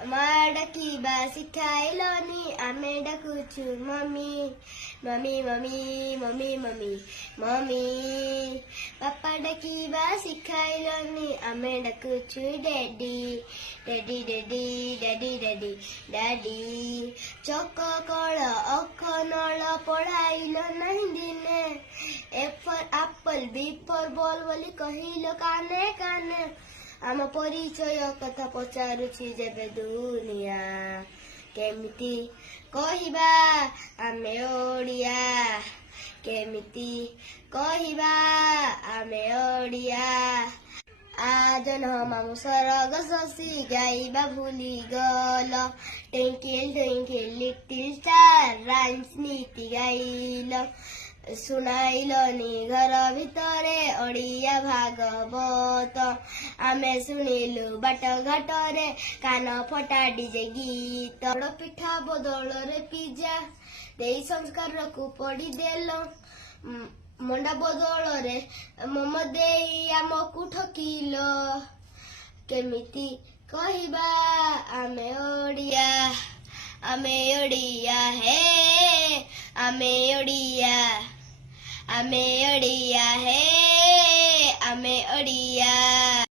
ମା ଡାକିବା ଶିଖାଇଲନି ଆମେ ଡାକୁଛୁ mummy mummy mummy mummy mummy mummy ବାପା ଡାକିବା ଶିଖାଇଲନି ଆମେ ଡାକୁଛୁ daddy daddy daddy daddy daddy daddy ଚକ କଳ ଅଖ ନଳ ପଢାଇଲ ନାହିଁ ଦିନେ A for apple, B for ball ବୋଲି କହିଲ କାନେ କାନେ ଆମ ପରିଚୟ କଥା ପଚାରୁଛି ଯେବେ ଦୁନିଆ କେମିତି କହିବା ଆମେ ଓଡ଼ିଆ କେମିତି କହିବା ଆମେ ଓଡ଼ିଆ ଆଜନ ମାମୁଁ ସରଗ ଶଶୀ ଗାଇବା ଭୁଲିଗଲ twinkle twinkle little star rhymes ନୀତି ଗାଇଲ ଶୁଣାଇଲନି ଘର ଭିତରେ ଓଡ଼ିଆ ଭାଗବତ ଆମେ ଶୁଣିଲୁ ବାଟ ଘାଟରେ କାନ ଫଟା ଡିଜେ ଗୀତ ପିଠା ବଦଳରେ ପିଜା ଦେଇ ସଂସ୍କାରକୁ ପଡ଼ିଦେଲ ମଣ୍ଡା ବଦଳରେ ମୋମୋ ଦେଇ ଆମକୁ ଠକିଲ କେମିତି କହିବା ଆମେ ଓଡ଼ିଆ ହେ ଆମେ ଓଡ଼ିଆ ହେ ଆମେ ଓଡ଼ିଆ